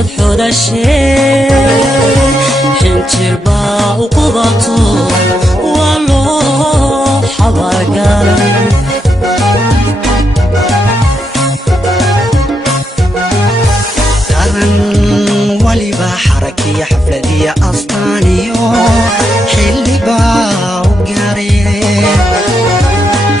حد الشيء حنتر باو قبطو والله حضر قالي ولي بحركي حفلتي أسطانيو حلي باو قاري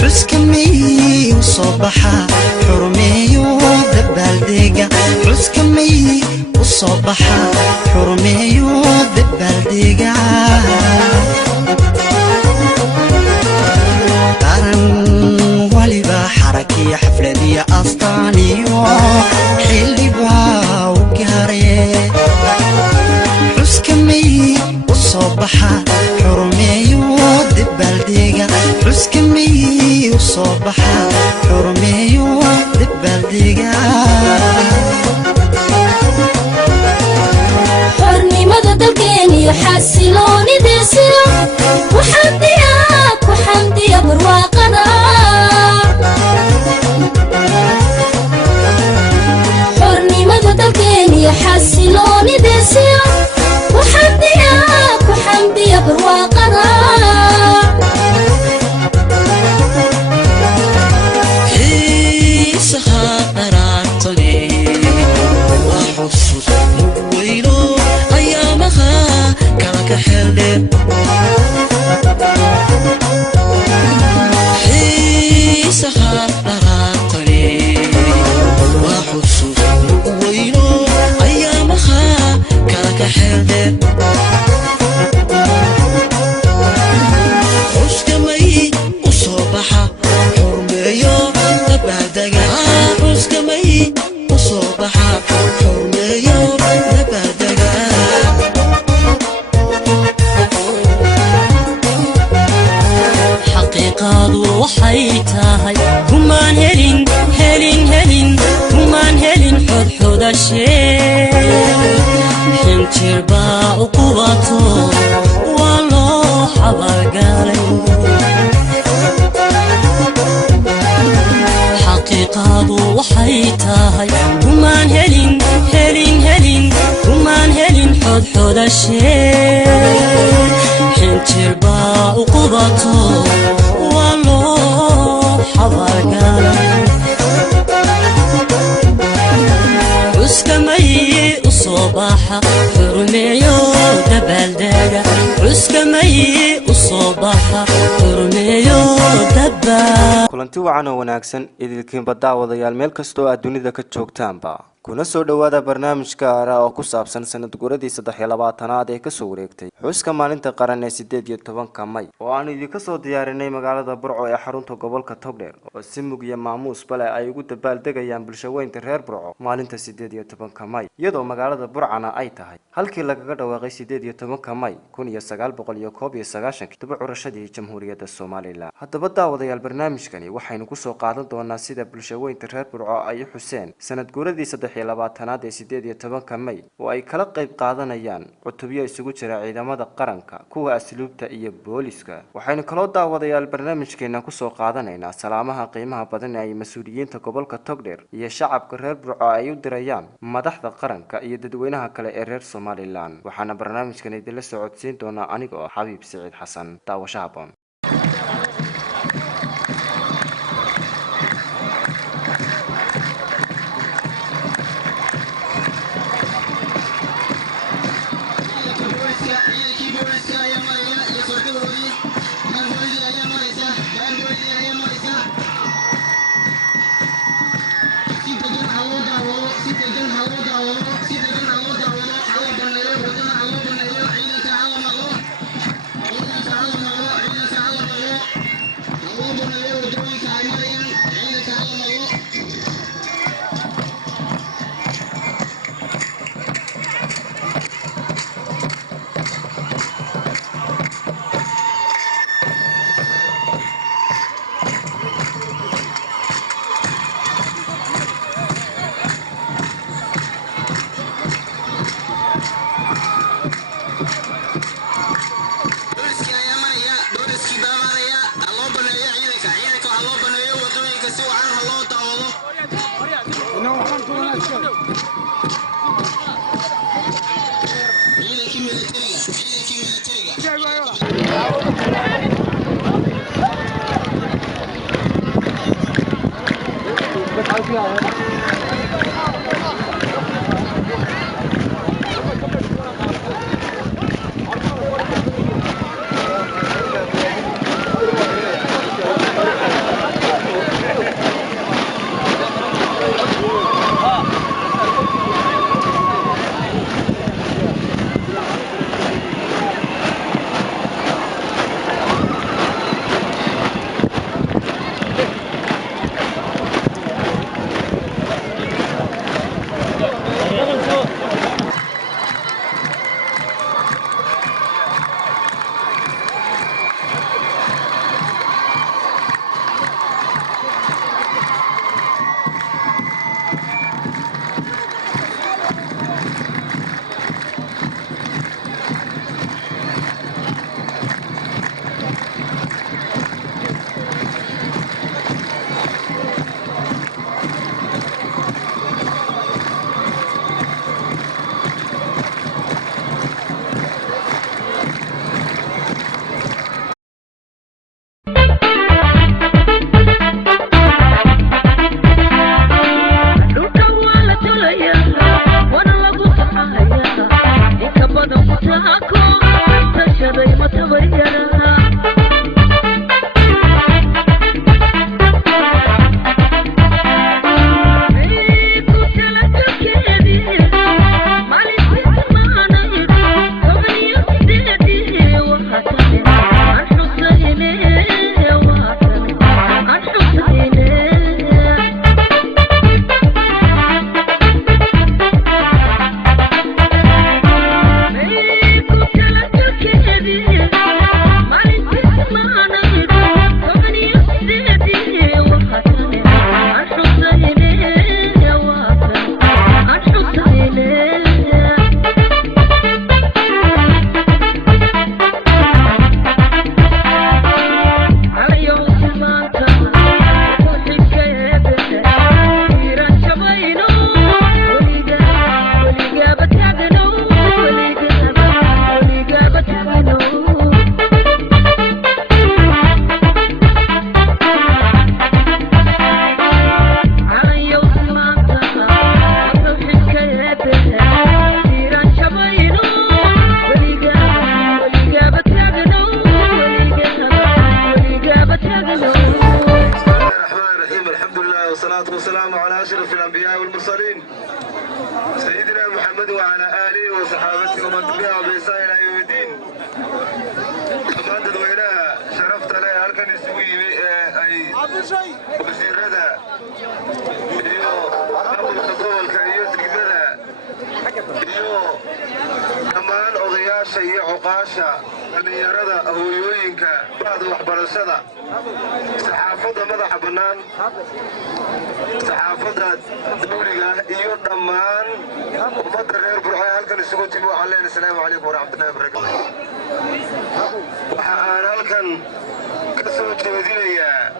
حس كمي وصبحا حرميو دبال ديقا حس كمي وصبحا حرميو دبال ديقا ولي بحركي حفلتي أسطانيو حلي باو قاري حس كمي وصبحا حرميو دبال ديقا حس كمي وصبحا حرميو دبال ديقا حرمي مدى دلقيني حسلوني ديسيو وحمدي برواقنا حرمي مدى دلقيني حسلوني ديسيو وحمدي برواقنا حيسها قرارتني وحصص نويلو أيامها كاك حلم حيسها قرارتني وحصص نويلو أيامها كاك حلم حسكمي وصباحا حرميو نبادقا حسكمي وصباحا حرميو نبادقا حقيقة وحيتاهي كمان هلين كمان هلين حد الشيء حنتر باو قواتو والله حضر قالي حقيقة وحيتاهي كمان هلين كمان هلين حد الشيء حنتر باو قواتو والله حضر قالي حسكمي وصباحا حرميو دبال داقا حسكمي وصباحا حرميو دبال kulanti wacan oo wanaagsan idilkiin baddaawadayaal meel kastoo aad dunida ka joogtaanba kuna soo dhawaada barnaamijka ara oo ku saabsan sanad guuradii 23aad ee ka soo wareegtay xuska maalinta qaran ee 18 May oo aan idinka soo diyaarinay magaalada Burco ee xarunta gobolka Togdheer oo si mug iyo maamuus bale ay ugu dabaaldegayaan bulshaweynta reer Burco maalinta 18 May iyadoo magaalada Burcana ay tahay halkii lagaga dhawaaqay 18 May 1991 dib u curashadii Jamhuuriyadda Soomaaliland haddaba daawadayaal barnaamijkani waxaynu ku soo qaadan doonaa sida bulshaweynta reer Burco ay xuseen sanad guuradii 23aad ee 18 May oo ay kala qayb qaadanayaan cutubyo isugu jira ciidamada qaranka kuwa asluubta iyo booliska waxaynu kala daawadayaal barnaamijkeena ku soo qaadanaynaa salaamaha qiimaha badan ee ay mas'uuliyiinta gobolka Togdheer iyo shacabka reer Burco ay u dirayaan madaxda qaranka iyo dadweynaha kale ee reer Soomaaliland waxaana barnaamijkan idin la socodsiin doonaa anigoo Xabiib Saciid Xasan daawasho habboon Thank you. والسلام على أشرف الأنبياء والمرسلين سيدنا محمد وعلى آله وصحابته ومن تبعه بإحسان إلى يوم الدين. أما أنت دوينها شرفت لي هلكن يسوي أي وزير هذا أبو الخطوة الكريم تجمدها كمان أضياء شيء عقاشة أن يرى أهويوينك بعد وحبرشدة صحافة مدح بنان صحافة دورية إيو دمان ومدى غير برعاية هلكن السكوت تبو علينا. السلام عليكم ورحمة الله وبركاته. وحان هلكن كسوة مدينة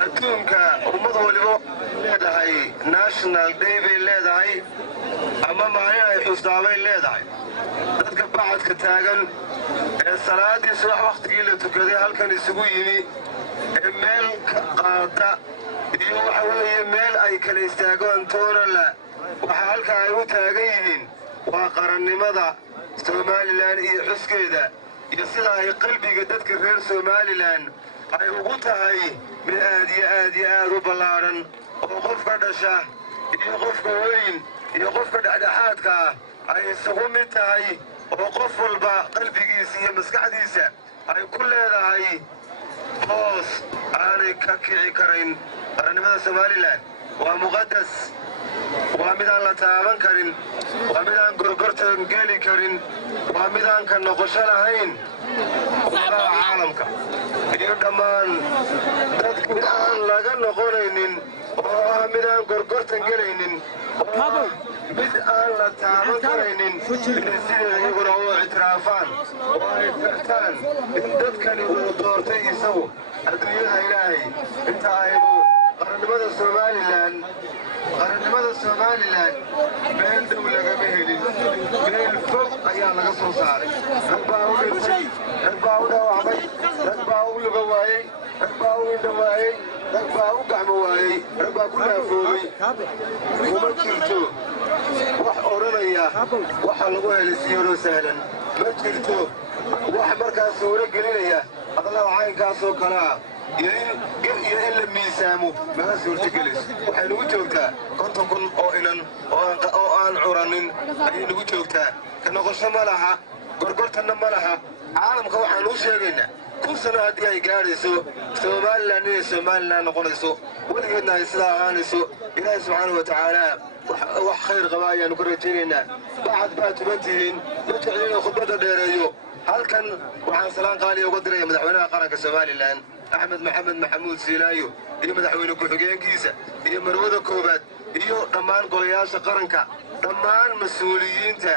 أدونك ومضى ولبو ليدهي ناشنال ديفي ليدهي أما معايا حسنابي ليدهي dadka bacadka taagan ee salaadii subax waqtigii la tukaday halkan isugu yimi ee meel qaada iyo waxa weeye meel ay kala istaagaan toonala waxa halka ay u taagan yihiin waa qarannimada Soomaaliland iyo xuskeeda iyo sida ay qalbiga dadka reer Soomaaliland ay ugu tahay mid aad u ballaaran oo qofka dhasha iyo qofka weyn iyo qofka dhexdhexaadka ay isugu mid tahay oo qof walba qalbigiisa iyo maskaxdiisa ay ku leedahay hoos aanay ka kici karayn. qarannimada Soomaaliland waa muqadas, waa mid aan la taaban karin, waa mid aan gorgortan geli karin, waa mid aan ka noqosho lahayn caalamka iyo dhammaan dadka mid aan laga noqonaynin oo ah mid aan gorgortan gelaynin oo mid aan la taaban karaynin sida iyaguna u ictiraafaan oo ay gartaan in dadkani uu doortay isagu adduunyada ilaahay. inta aynu qarannimada Soomaaliland meel dhow lagama helin, meel fog ayaa laga soo saaray. rag baa u dhintay, rag baa u dhaawacmay, rag baa u luga waayey, rag baa u indho waayey, rag baa u gacmo waayey, rag baa ku naafoobay. kuma jirto wax odhanaya waxa lagu helay si yaroo sahlan, ma jirto wax markaas suuro gelinaya hadallada caynkaasoo kale ah iyo in la miisaamo maga suurtagelis. waxay nagu joogtaa 50 kun oo inan oo aan curanin ayay nagu joogtaa. ka noqosho ma laha, gorgortanna ma laha. caalamka waxaan u sheegaynaa 1000 sano haddii ay gaadhayso Soomaaliland inay Soomaaliland noqonayso, weligeedna ay sidaa ahaanayso. ilaahay subxaanahu wa tacaala wax khayr qaba ayaanu ku rajaynaynaa. bacad baa tubantihiin, ma jeclina khudbadda dheereeyo. halkan waxaan salaan qaaliya uga diraya madaxweynaha qaranka Soomaaliland أحمد محمد محمود سيلايو iyo madaxweyne ku-xigeenkiisa iyo marwada koobaad iyo dhammaan golayaasha qaranka, dhammaan mas'uuliyiinta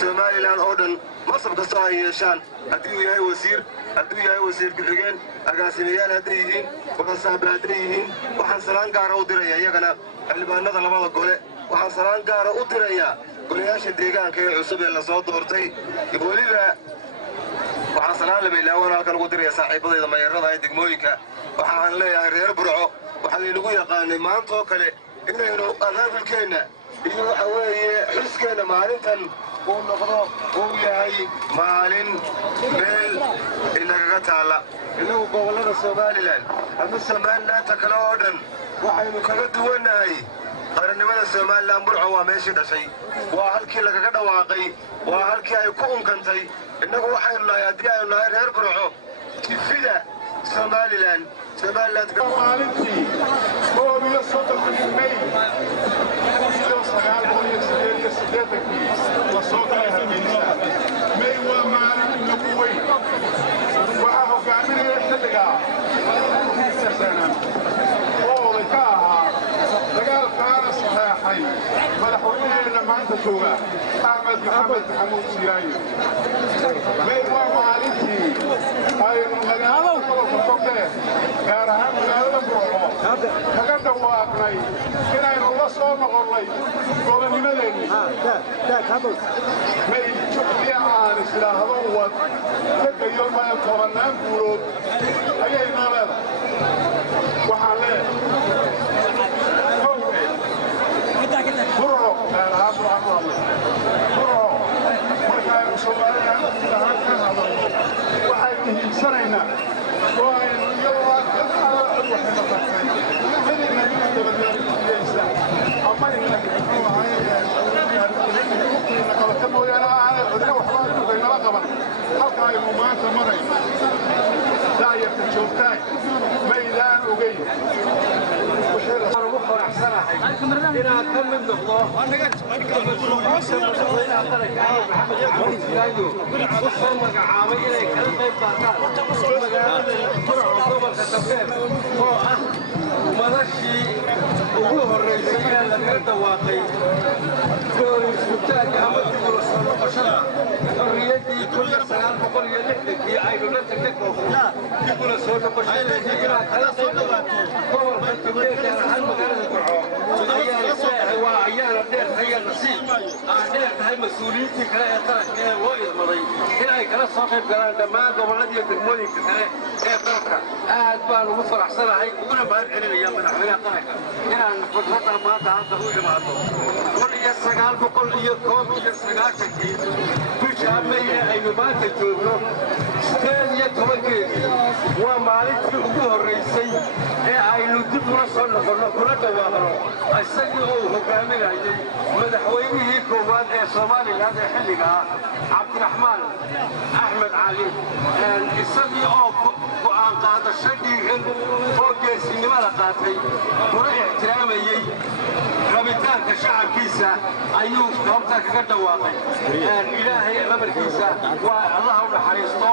Soomaaliland oo dhan masab kasta ay yeeshaan, haddii uu yahay wasiir, hadduu yahay wasiir ku-xigeen, agaasimayaal hadday yihiin, wadasaaba hadday yihiin. waxaan salaan gaara u diraya iyagana xildhibaanada labada gole. waxaan salaan gaara u dirayaa golayaasha deegaanka ee cusub ee lasoo doortay. weliba waxaan salaan laba ilaawan halkan ugu diraya saaxiibadayda mayeerada ee degmooyinka. waxaan leeyahay reer Burco waxaa laynagu yaqaanay maanta oo kale inaynu abaabulkeenna iyo waxa weeye xuskeenna maalintan uu noqdo uu yahay maalin meel inagaga taalla innagu gobollada somalilan ama somalilaanta kale oo dhan waxaynu kaga duwannahay qarannimada somalilan burco waa meeshii dhashay waa halkii lagaga dhawaaqay waa halkii ay ku unkantay innagu waxaynu nahay haddii aynu nahay reer burco jifida somalilan maalintii 31 May lasoo galay Hargeysa. May waa maalin nagu weyn waxaa hogaaminaya xilligaa oo ka ahaa dagaalkaana saxeexay madaxweynaheena maanta jooga Axmed Maxamed Maxamuud Siiraayo. May waa maalintii aynu magaalada gobolka Togdheer gaar ahaan magaalada Burco kaga dhawaaqnay inaynu la soo noqonnay gobonnimadeenni. May juhdi aan islaahdo wad tegayo meel tobannaan guulood ayay noo leedahay. waxaan leedahay Burco gaar ahaan Burco markaaynu Somaliland ahaan ka hadalno waxaynu hiigsanaynaa oo aynu iyadoo waxayna tagtay xilliga dabadgeysa ama qabata mooyaane aanay cidina waxba nala qaban halka aynu maanta marayno daayarka joogtaan maydaan ogeyn ugu faraxsanahay inaan ka mid noqdo madaxweynaha qaranka Maxamed Maxamuud Siiraayo u soo magacaabay inay kala qayb qaataan magaalada Burco gobolka Togdheer oo ah madashii ugu horreysay ee laga dhawaaqay goor-isku-taagga ama dib ula soo noqoshada xorriyaddii 1960 aynu la tagnay koonfurta dib ula soo noqoshadeedii inaan kala qayb qaato gobolka Togdheer gaar ahaan magaalada Burco ayaana dheer tahay nasiib aan dheer tahay mas-uuliyiintii kale ee qaranka ee loo idmaday in ay kala soo qayb galaan dhammaan gobollada iyo degmooyinka kale ee dalka aad baan ugu faraxsanahay uguna mahad celinaya madaxweynaha qaranka inaan fursadda maanta halka u imaado 1991 bisha May ee aynu maanta joogno 18 waa maalintii ugu horreysay ee aynu dib ula soo noqonno kula dhawaaqno isagii oo hogaaminayay madaxweynihii koowaad ee Somaliland ee xilligaa Cabdiraxmaan Axmed Cali isagii oo go'aan qaadasho dhiiran oo geesinimada qaatay kuna ixtiraamayay rabitaanka shacabkiisa ayuu goobta kaga dhawaaqay ilaahay amarkiisa waa Allah u naxariisto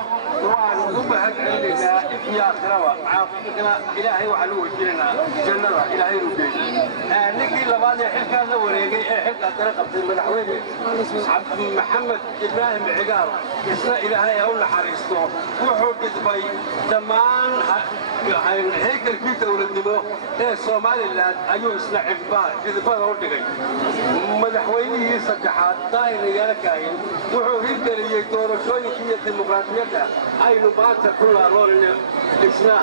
waan ugu mahad celinaynaa iyo aakhiraba caafimada ilaahay waxaan u weydiinaynaa jannada ilaahay u geeyo ninkii labaad ee xilkaan la wareegay ee xilka kala qabtay madaxweyne Maxamed Ibraahim Cigaal isna ilaahay u naxariisto wuxuu dhidbay dhammaan haykalkii dowladnimo ee Somaliland ayuu isna cidbada u dhigay madaxweynihii saddexaad daahir yaala kaayin wuxuu hirgeliyay doorashooyinkii iyo dimuqraadiyadda aynu maanta ku laaloonin isna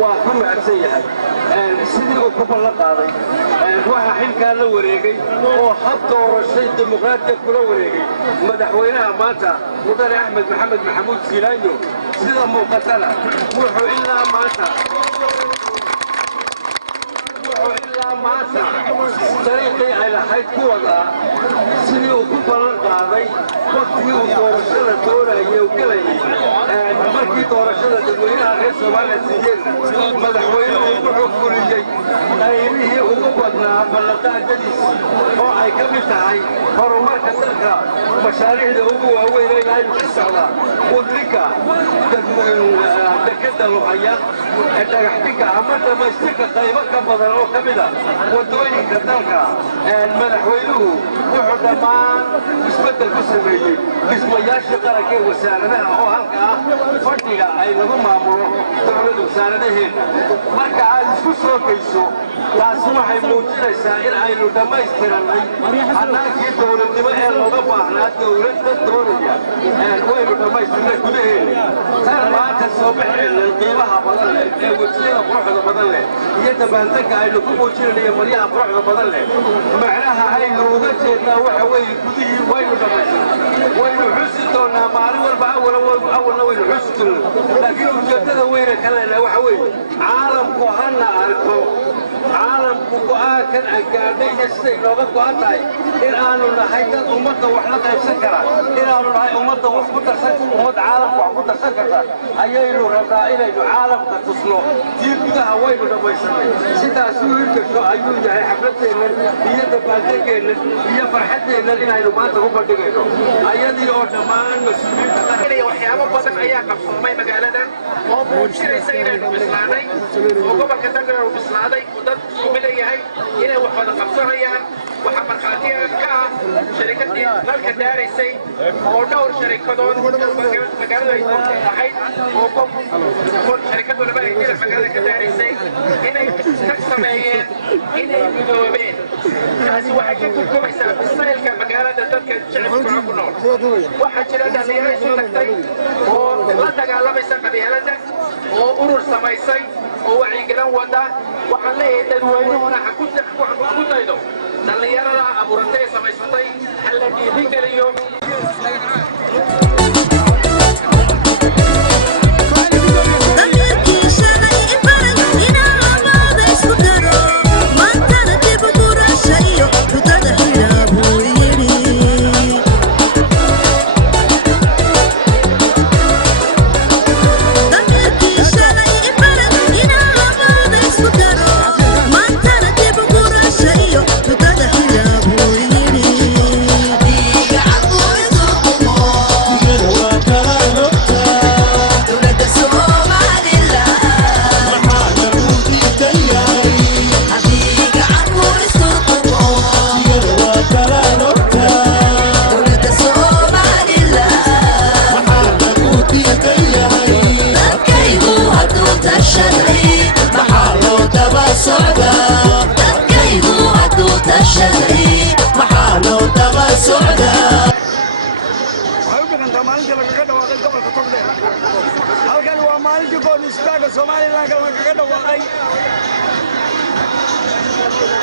waa ku mahadsan yahay sidii uu ku ballan qaaday waxaa xilkaa la wareegay oo hab doorashay dimuqraadiyad kula wareegay madaxweynaha maanta mudane Axmed Maxamed Maxamuud Siiraayo sida muuqatana wuxuu ilaa maanta طريقي على حيث كوضع سنو كبرا قاضي وقتي ودورشنا دورة يوكلي مركي دورشنا تدوينها غير سوالة سيدين مدحوين وقوحوا كليي قايمه وقوضنا بلطاء جديس وعي كمتهاي فرمارك تلقى مشاريع لأبوه أولي لا يمكسرها ودركا دكتا لغايا دكتك عمد ما يستيقى قايمك بدلو كمدا ودويني كتلقى المدحوينه وحدمان اسبدل بسميه اسمياش قركي وساردها او هلكا فردقا اي لغو مامورو دولد وساردهين marka aad isku soo geyso taas waxay muujinaysaa in aynu dhamaystiranay hanaagii dowladnimo ee looga baahnaa dowladda doonaya waynu dhamaystirnay gudaheena tan maanta soo baxeen qiimaha badan leh ee wejiyada quruxda badan leh iyo dabaaldega aynu ku muujinayno maryaha quruxda badan leh macnaha aynu uga jeednaa waxa weeye gudihii waynu dhamaysanay waynu xusi doonaa maalin walba awalna waynu xusi doonaa laakiin ujeedada weyne kalena waxa weeye caalamku hana arko caalamku go'aankan aan gaadhay iyo siday nooga go'an tahay in aanu nahay dad ummadda wax la qaybsan kara inaanu nahay ummadda wax ku darsan ummad caalamku wax ku darsan karta ayaynu rabnaa inaynu caalamka tusno tii gudaha waynu dhamaysanay sidaas u hirgasho ayuu yahay xafladeennan iyo dabaaldegeennan iyo farxaddeennan inaynu maanta ku bandhigayno ayadii oo dhammaan mas-uuliyiinta qaranka waxyaabo badan ayaa qabsoomay magaaladan oo muujinaysa inaynu bislaanay oo gobolka Togdheer uu bislaaday oo dad isku mid yahay inay wax wada qabsanayaan waxa markhaati ka ah shirkadii dalka daaraysay oo dhowr shirkadood magaalada ay ahayd oo shirkadu laba ay magaalada ka daaraysay inay ka sameeyeen inay midoobeen taasi waxay ka turjumaysaa bisaylka magaalada dadka shacabka ku nool waxaa jira dhalinyaro isu tagtay oo la dagaalamaysa qabyaalada oo urur samaysay oo wacyigelin wada waxaan leeyahay dadweynuhuna ha ku daydo dhalinyarada abuurantay samaysatay hala dhiirigeliyo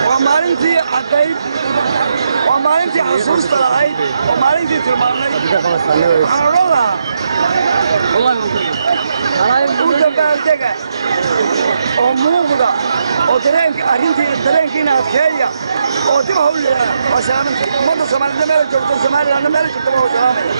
ومالنتي عديد ومالنتي حسوس طلعيد ومالنتي تلماني حرولها ودبالدقة وموغدة ودرينك أرنتي درينك إنها تخيّة ودبها وسلامتي مدى سمالي نمالي جوتو سمالي أنا مالي جوتو وسلامي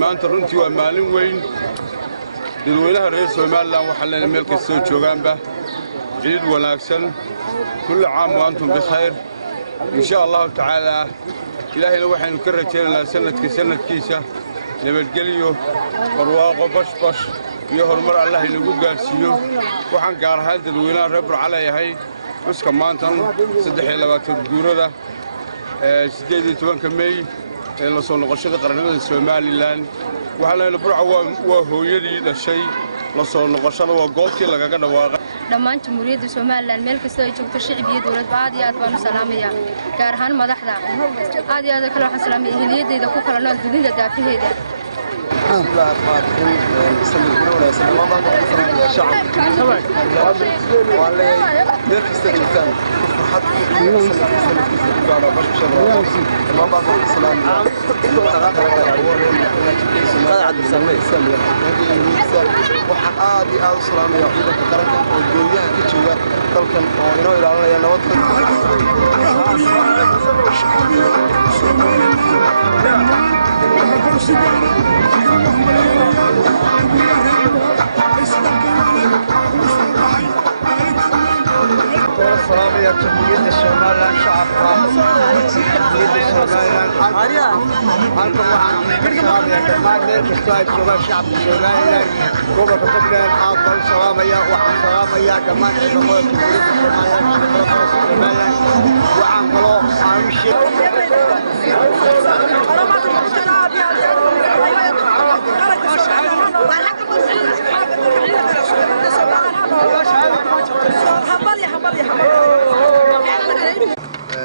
maanta runtii waa maalin weyn dadweynaha reer Soomaaliland waxa la meel ka soo joogaanba ciid wanaagsan kullu caam wa antum bi khayr insha Allah ta'ala ilaahayna waxaynu ka rajaynaynaa sanadkiisa nabadgeliyo barwaaqo bash iyo horumar Allah inagu gaarsiiyo waxaan gaar ahaan dadweynaha reer Burcalayahay uska maantan 23 guurada 18 May ee la soo noqoshada qaranimada Soomaaliland waxa la Burca waa hooyadii dhashay la soo noqoshada waa goobtii lagaga dhawaaqay dhammaan jamhuuriyadda Soomaaliland meel kasta ay joogto shacbiga dawladda aad iyo aad baan u salaamayaa gaar ahaan madaxda aad iyo aad kala waxaan salaamayaa hiliyadeyda ku kala nool dunida daafaheeda شعب والله فرحات waxaan aad iyo aad u salaamayaa ciidanka qaranka oo gooyaha ka jooga dalkan oo inoo ilaalinaya nabadda salaamaya jamhuuriyadda Soomaaliland shacabka jamhuuriyadda Soomaaliland halkan waxaan ka salaamayaa dhammaan meel kastoo ay joogaan shacabka Soomaaliland gobolka Puntland aad baan salaamaya waxaan salaamayaa dhammaan ciidamada jamhuuriyadda Soomaaliland waxaan kaloo aan u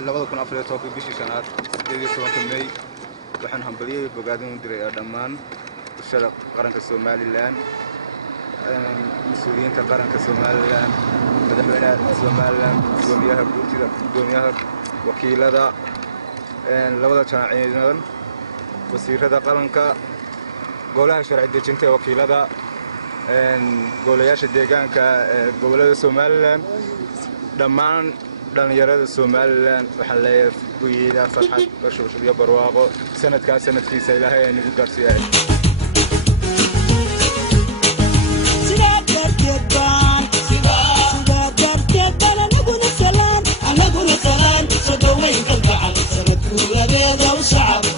labada kun afar iyo tobanka bishii shanaad 18 May waxaan hambaliyay bogaadin u diray dhammaan bulshada qaranka Soomaaliland mas'uuliyiinta qaranka Soomaaliland madaxweynaha Soomaaliland gudoomiyaha guurtida gudoomiyaha wakiilada labada janaaciyad wasiirada qaranka golaha sharci dejinta wakiilada golayaasha deegaanka gobolada Soomaaliland dhammaan dhalinyarada Soomaaliland waxaan leeyahay kuyiida farxad bashuush iyo barwaaqo sanadkiisa Ilaahay nagu gaarsiiyay anaguna salaan soo dhaweyn kalgacal sanadku labeeda u shacab